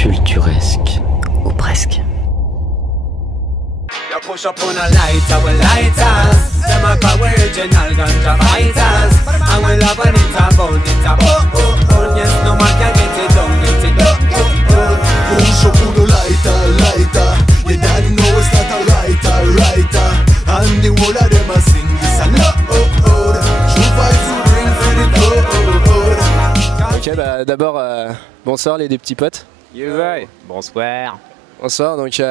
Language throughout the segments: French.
culturesque, ou presque. Push up on a lighter, we lighters. Them a call we original ganja fighters. And we love when it's about it. Yes, no man can get it done, get it done. Push up on a lighter. Your daddy know it's not a writer. And the whole of them a sing this a load. True vibes we bring for the code. Ok, bah d'abord, bonsoir les deux petits potes. Yeah. Bonsoir. Bonsoir, donc c'est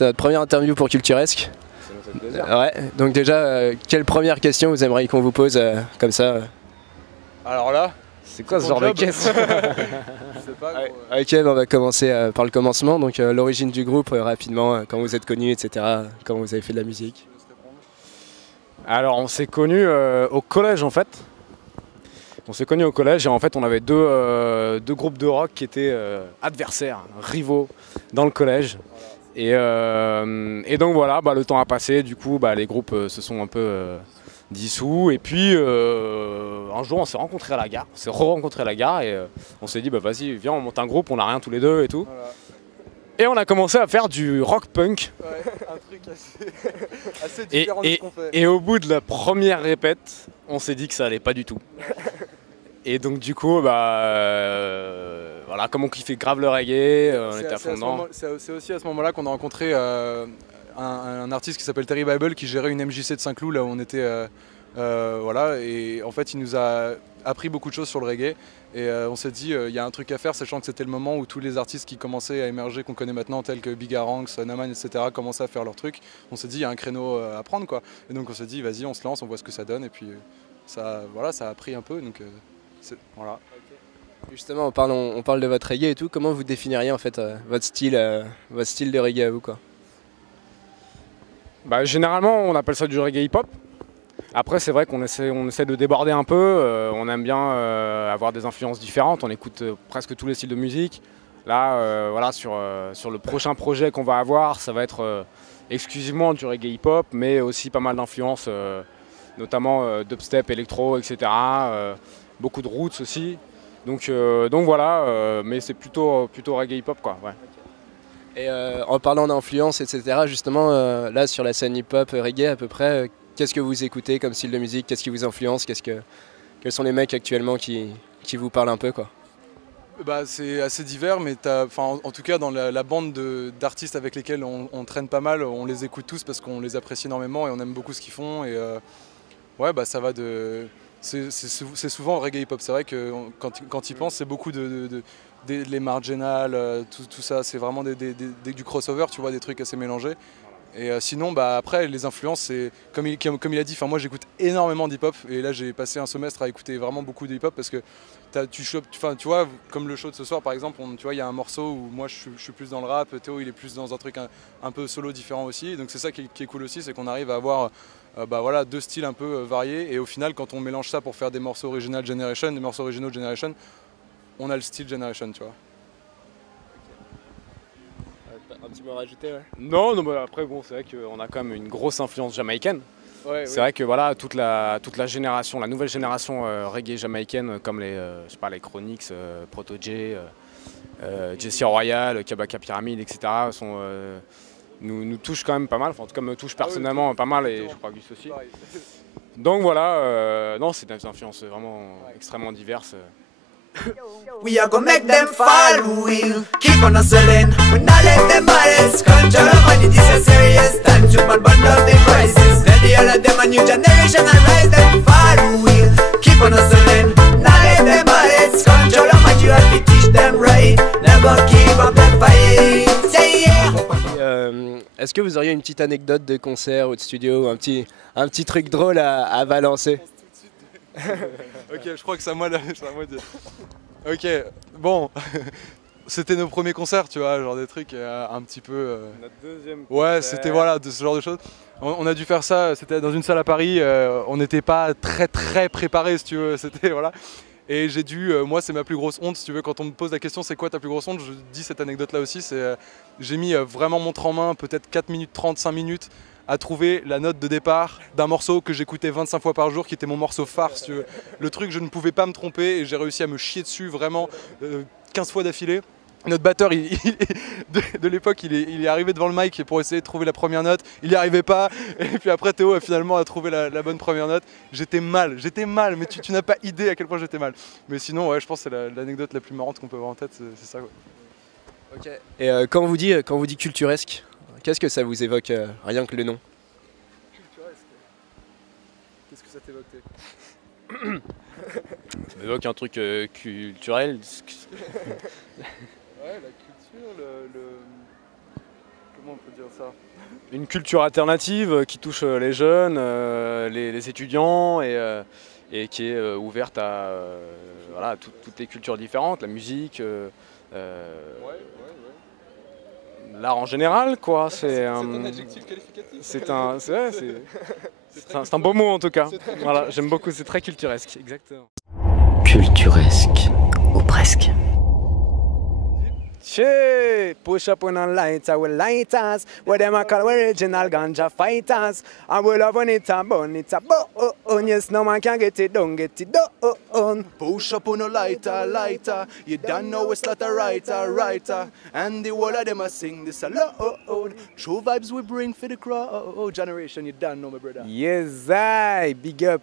notre première interview pour Culturesque. Ça nous fait plaisir. Ouais, donc déjà, quelle première question vous aimeriez qu'on vous pose comme ça Alors là, C'est quoi ce genre de question? je sais pas. Gros, Ok, bah, on va commencer par le commencement, donc l'origine du groupe rapidement, quand vous êtes connus, etc., quand vous avez fait de la musique. Alors on s'est connus au collège en fait. On s'est connus au collège et en fait on avait deux groupes de rock qui étaient adversaires, rivaux dans le collège. Et donc voilà, le temps a passé, du coup les groupes se sont un peu dissous. Et puis un jour on s'est rencontrés à la gare, on s'est re-rencontrés à la gare et on s'est dit vas-y viens on monte un groupe, on n'a rien tous les deux et tout. voilà. Et on a commencé à faire du rock punk. Ouais, un truc assez différent de ce qu'on fait. Et au bout de la première répète, on s'est dit que ça allait pas du tout. Et donc du coup, voilà, comme on kiffait grave le reggae, on était à fond dedans. C'est aussi à ce moment-là qu'on a rencontré un artiste qui s'appelle Terry Bible qui gérait une MJC de Saint-Cloud, là où on était. Voilà, et en fait il nous a appris beaucoup de choses sur le reggae. Et on s'est dit, il y a un truc à faire, sachant que c'était le moment où tous les artistes qui commençaient à émerger, qu'on connaît maintenant, tels que Big Aranx, Naman, etc., commençaient à faire leur truc. On s'est dit, il y a un créneau à prendre, quoi. Et donc on s'est dit, vas-y, on se lance, on voit ce que ça donne. Et puis ça, voilà, ça a pris un peu. Donc voilà. Justement, on parle de votre reggae et tout, comment vous définiriez en fait votre style de reggae à vous quoi? Généralement, on appelle ça du reggae hip-hop. Après, c'est vrai qu'on essaie de déborder un peu, on aime bien avoir des influences différentes, on écoute presque tous les styles de musique. Là, voilà, sur le prochain projet qu'on va avoir, ça va être exclusivement du reggae hip-hop, mais aussi pas mal d'influences, notamment dubstep, électro, etc. Beaucoup de roots aussi. Donc voilà, mais c'est plutôt reggae hip-hop quoi. Ouais. Et en parlant d'influence, etc., justement, là sur la scène hip-hop, reggae à peu près, qu'est-ce que vous écoutez comme style de musique? Qu'est-ce qui vous influence? Quels sont les mecs actuellement qui vous parlent un peu quoi? C'est assez divers, mais en tout cas dans la bande d'artistes avec lesquels on traîne pas mal, on les écoute tous parce qu'on les apprécie énormément et on aime beaucoup ce qu'ils font. Et ouais, ça va de... C'est souvent reggae hip-hop, c'est vrai que quand ils pensent, c'est beaucoup les marginales, tout ça, c'est vraiment du crossover, tu vois, des trucs assez mélangés. Et sinon, après, les influences, c'est comme il a dit, moi j'écoute énormément d'hip-hop et là j'ai passé un semestre à écouter vraiment beaucoup de hip-hop parce que tu vois, comme le show de ce soir par exemple, tu vois, il y a un morceau où moi je suis plus dans le rap, Théo il est plus dans un truc un peu solo différent aussi. Donc c'est ça qui est cool aussi, c'est qu'on arrive à avoir voilà, deux styles un peu variés et au final quand on mélange ça pour faire des morceaux original Generation, des morceaux originaux de Generation, on a le style Generation, tu vois. Un petit mot à rajouter, ouais. Non, après bon, c'est vrai qu'on a quand même une grosse influence jamaïcaine. Ouais, c'est vrai que voilà, toute la génération, la nouvelle génération reggae jamaïcaine, comme les Chronix, Proto J, Jesse Royal, Kabaka Pyramid, etc. Nous touchent quand même pas mal, en tout cas me touchent personnellement pas mal et je crois Gus aussi. Donc voilà, non, c'est des influences vraiment extrêmement diverses. We are gonna make them fall, we'll keep on hustling. We not let them bias control our money, this is serious time to band up the crisis. Let the all of them a new generation and rise them fall, we'll keep on hustling. Not let them bias control our money, you have to teach them right. Never give up that fight, say yeah. Est-ce que vous auriez une petite anecdote de concert ou de studio ou un petit truc drôle à balancer? Ok, je crois que c'est à moi de... Ok, bon, c'était nos premiers concerts, tu vois, genre des trucs un petit peu... Notre deuxième Ouais, concert. c'était voilà, de ce genre de choses. On a dû faire ça, c'était dans une salle à Paris, on n'était pas très préparés, si tu veux, c'était voilà. Et j'ai dû, moi c'est ma plus grosse honte, si tu veux, quand on me pose la question c'est quoi ta plus grosse honte, je dis cette anecdote là aussi, c'est j'ai mis vraiment montre en main, peut-être 4 minutes 30, 5 minutes, à trouver la note de départ d'un morceau que j'écoutais 25 fois par jour, qui était mon morceau phare, si tu veux. Le truc, je ne pouvais pas me tromper et j'ai réussi à me chier dessus vraiment 15 fois d'affilée. Notre batteur de l'époque, il est arrivé devant le mic pour essayer de trouver la première note. Il n'y arrivait pas. Et puis après, Théo finalement a trouvé la bonne première note. J'étais mal, mais tu n'as pas idée à quel point j'étais mal. Mais sinon, ouais, je pense que c'est l'anecdote la plus marrante qu'on peut avoir en tête, c'est ça. Ouais. Ok. Et quand on vous dit culturesque, qu'est-ce que ça vous évoque, rien que le nom? Culturesque. Qu'est-ce que ça t'évoque? Ça m'évoque un truc culturel. Ouais, la culture, comment on peut dire ça? Une culture alternative qui touche les jeunes, les étudiants et qui est ouverte à voilà, toutes les cultures différentes, la musique, l'art en général, quoi. C'est un adjectif qualificatif. C'est un beau mot en tout cas. Voilà, j'aime beaucoup, c'est très culturesque, exactement. Culturesque, ou presque. Shit, push up on a lighter with lighters, what them a call original ganja fighters. And we love when it's a bun, yes, no man can get it done, Push up on a lighter, you don't know it's not a writer. And the whole of them a sing this alone. True vibes we bring for the crowd. Generation, you don't know, my brother. Yes, I big up